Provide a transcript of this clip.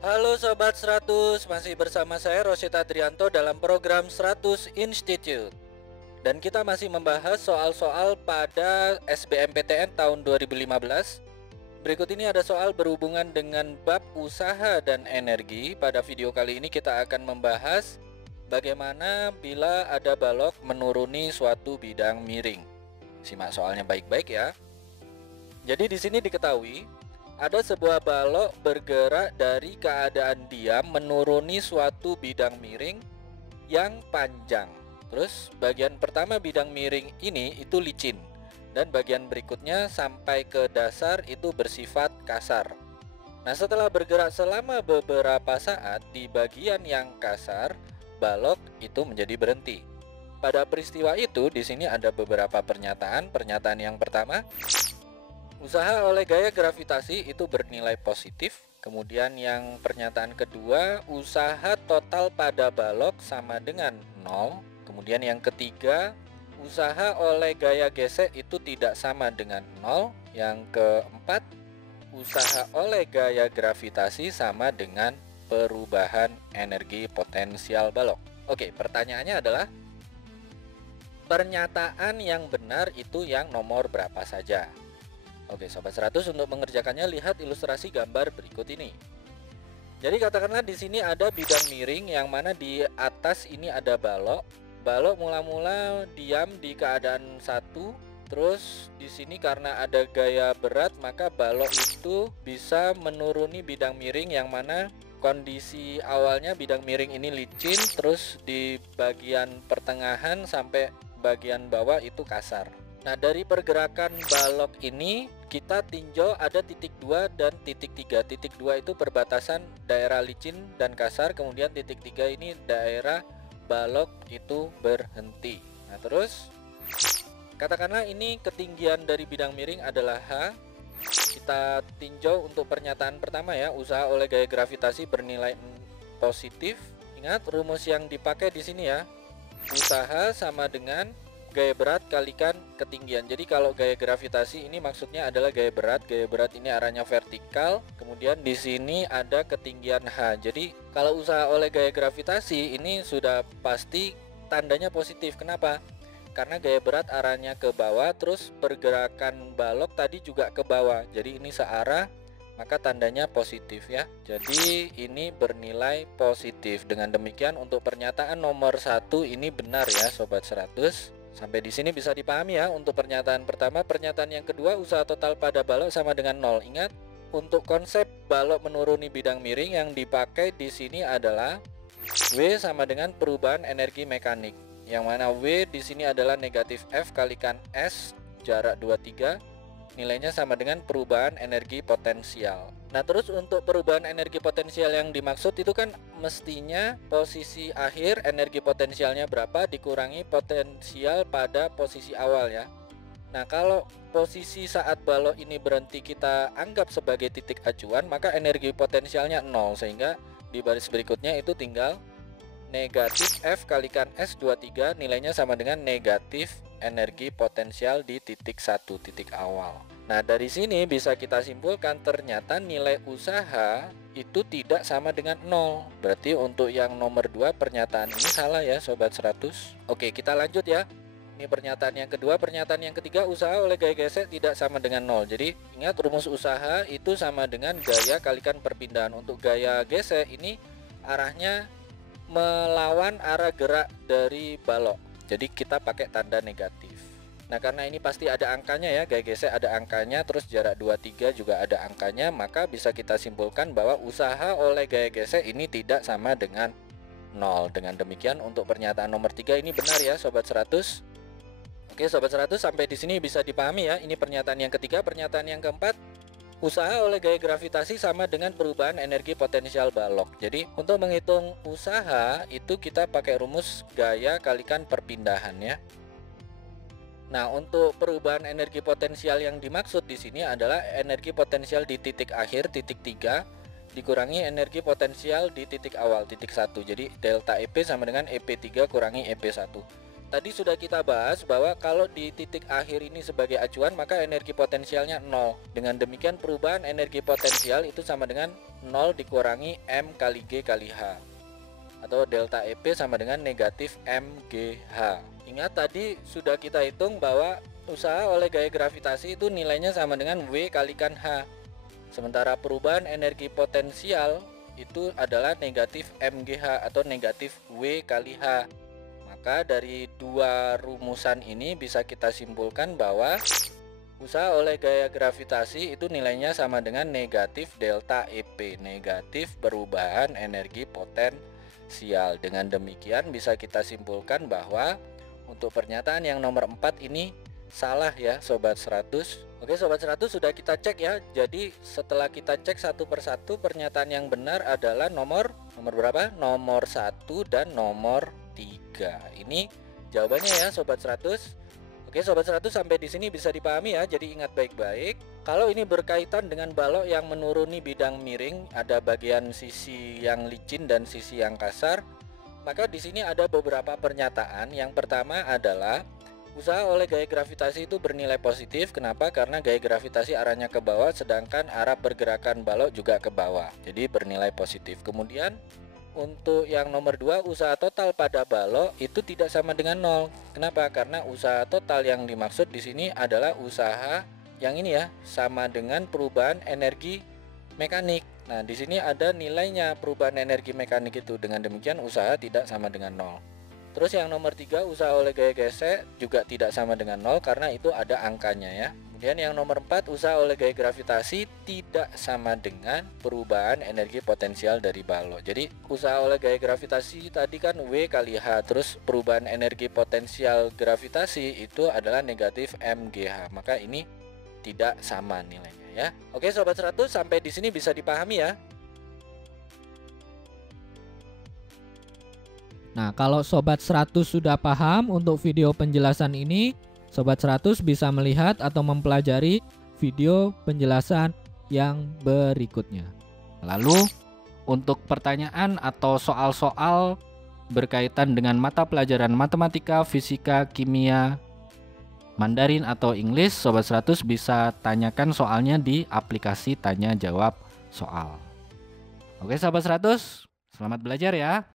Halo Sobat 100, masih bersama saya Rosyid Adrianto dalam program 100 Institute. Dan kita masih membahas soal-soal pada SBMPTN tahun 2015. Berikut ini ada soal berhubungan dengan bab usaha dan energi. Pada video kali ini kita akan membahas bagaimana bila ada balok menuruni suatu bidang miring. Simak soalnya baik-baik ya. Jadi di sini diketahui ada sebuah balok bergerak dari keadaan diam menuruni suatu bidang miring yang panjang. Terus bagian pertama bidang miring ini itu licin, dan bagian berikutnya sampai ke dasar itu bersifat kasar. Nah, setelah bergerak selama beberapa saat di bagian yang kasar, balok itu menjadi berhenti. Pada peristiwa itu di sini ada beberapa pernyataan. Pernyataan yang pertama, usaha oleh gaya gravitasi itu bernilai positif. Kemudian yang pernyataan kedua, usaha total pada balok sama dengan 0. Kemudian yang ketiga, usaha oleh gaya gesek itu tidak sama dengan 0. Yang keempat, usaha oleh gaya gravitasi sama dengan perubahan energi potensial balok. Oke, pertanyaannya adalah pernyataan yang benar itu yang nomor berapa saja? Oke, Sobat 100, untuk mengerjakannya lihat ilustrasi gambar berikut ini. Jadi katakanlah di sini ada bidang miring yang mana di atas ini ada balok. Balok mula-mula diam di keadaan 1. Terus di sini karena ada gaya berat, maka balok itu bisa menuruni bidang miring yang mana kondisi awalnya bidang miring ini licin, terus di bagian pertengahan sampai bagian bawah itu kasar. Nah, dari pergerakan balok ini kita tinjau ada titik 2 dan titik 3. Titik 2 itu perbatasan daerah licin dan kasar, kemudian titik 3 ini daerah balok itu berhenti. Nah, terus katakanlah ini ketinggian dari bidang miring adalah H. Kita tinjau untuk pernyataan pertama ya, usaha oleh gaya gravitasi bernilai positif. Ingat rumus yang dipakai di sini ya. Usaha sama dengan gaya berat kalikan ketinggian. Jadi kalau gaya gravitasi ini maksudnya adalah gaya berat. Gaya berat ini arahnya vertikal. Kemudian di sini ada ketinggian H. Jadi kalau usaha oleh gaya gravitasi ini sudah pasti tandanya positif. Kenapa? Karena gaya berat arahnya ke bawah, terus pergerakan balok tadi juga ke bawah. Jadi ini searah, maka tandanya positif ya. Jadi ini bernilai positif. Dengan demikian untuk pernyataan nomor 1 ini benar ya Sobat 100. Sampai di sini bisa dipahami ya untuk pernyataan pertama. Pernyataan yang kedua, usaha total pada balok sama dengan 0. Ingat, untuk konsep balok menuruni bidang miring yang dipakai di sini adalah W sama dengan perubahan energi mekanik. Yang mana W di sini adalah negatif F kalikan S jarak 23. Nilainya sama dengan perubahan energi potensial. Nah, terus untuk perubahan energi potensial yang dimaksud itu kan mestinya posisi akhir energi potensialnya berapa dikurangi potensial pada posisi awal ya. Nah, kalau posisi saat balok ini berhenti kita anggap sebagai titik acuan, maka energi potensialnya 0, sehingga di baris berikutnya itu tinggal negatif F kalikan S23, nilainya sama dengan negatif energi potensial di titik 1, titik awal. Nah, dari sini bisa kita simpulkan ternyata nilai usaha itu tidak sama dengan 0. Berarti untuk yang nomor 2 pernyataan ini salah ya Sobat 100. Oke, kita lanjut ya. Ini pernyataan yang kedua. Pernyataan yang ketiga, usaha oleh gaya gesek tidak sama dengan 0. Jadi ingat rumus usaha itu sama dengan gaya kalikan perpindahan. Untuk gaya gesek ini arahnya melawan arah gerak dari balok. Jadi kita pakai tanda negatif. Nah, karena ini pasti ada angkanya ya, gaya gesek ada angkanya, terus jarak 23 juga ada angkanya, maka bisa kita simpulkan bahwa usaha oleh gaya gesek ini tidak sama dengan 0. Dengan demikian untuk pernyataan nomor 3 ini benar ya Sobat 100. Oke Sobat 100, sampai di sini bisa dipahami ya. Ini pernyataan yang ketiga. Pernyataan yang keempat, usaha oleh gaya gravitasi sama dengan perubahan energi potensial balok. Jadi untuk menghitung usaha itu kita pakai rumus gaya kalikan perpindahan ya. Nah, untuk perubahan energi potensial yang dimaksud di sini adalah energi potensial di titik akhir titik 3 dikurangi energi potensial di titik awal titik 1. Jadi delta EP sama dengan EP3 kurangi EP1. tadi sudah kita bahas bahwa kalau di titik akhir ini sebagai acuan maka energi potensialnya 0. Dengan demikian perubahan energi potensial itu sama dengan 0 dikurangi M kali G kali H, atau delta EP sama dengan negatif MGH. Ingat tadi sudah kita hitung bahwa usaha oleh gaya gravitasi itu nilainya sama dengan W kalikan H. Sementara perubahan energi potensial itu adalah negatif MGH atau negatif W kali H. Maka dari dua rumusan ini bisa kita simpulkan bahwa usaha oleh gaya gravitasi itu nilainya sama dengan negatif delta EP, negatif perubahan energi potensial. Dengan demikian bisa kita simpulkan bahwa untuk pernyataan yang nomor 4 ini salah ya Sobat 100. Oke Sobat 100, sudah kita cek ya. Jadi setelah kita cek satu persatu, pernyataan yang benar adalah nomor berapa? Nomor 1 dan nomor 3. Ini jawabannya ya Sobat 100. Oke Sobat 100, sampai di sini bisa dipahami ya. Jadi ingat baik-baik. Kalau ini berkaitan dengan balok yang menuruni bidang miring, ada bagian sisi yang licin dan sisi yang kasar, maka di sini ada beberapa pernyataan. Yang pertama adalah usaha oleh gaya gravitasi itu bernilai positif. Kenapa? Karena gaya gravitasi arahnya ke bawah, sedangkan arah pergerakan balok juga ke bawah. Jadi bernilai positif. Kemudian untuk yang nomor 2, usaha total pada balok itu tidak sama dengan 0. Kenapa? Karena usaha total yang dimaksud di sini adalah usaha yang ini ya, sama dengan perubahan energi mekanik. Nah, di sini ada nilainya perubahan energi mekanik itu. Dengan demikian usaha tidak sama dengan 0. Terus yang nomor 3, usaha oleh gaya gesek juga tidak sama dengan 0 karena itu ada angkanya ya. Kemudian yang nomor 4, usaha oleh gaya gravitasi tidak sama dengan perubahan energi potensial dari balok. Jadi usaha oleh gaya gravitasi tadi kan W kali H, terus perubahan energi potensial gravitasi itu adalah negatif MGH. Maka ini tidak sama nilainya ya. Oke Sobat 100, sampai di sini bisa dipahami ya. Nah, kalau Sobat 100 sudah paham untuk video penjelasan ini, Sobat 100 bisa melihat atau mempelajari video penjelasan yang berikutnya. Lalu, untuk pertanyaan atau soal-soal berkaitan dengan mata pelajaran matematika, fisika, kimia, Mandarin atau Inggris, Sobat 100 bisa tanyakan soalnya di aplikasi tanya jawab soal. Oke Sobat 100, selamat belajar ya.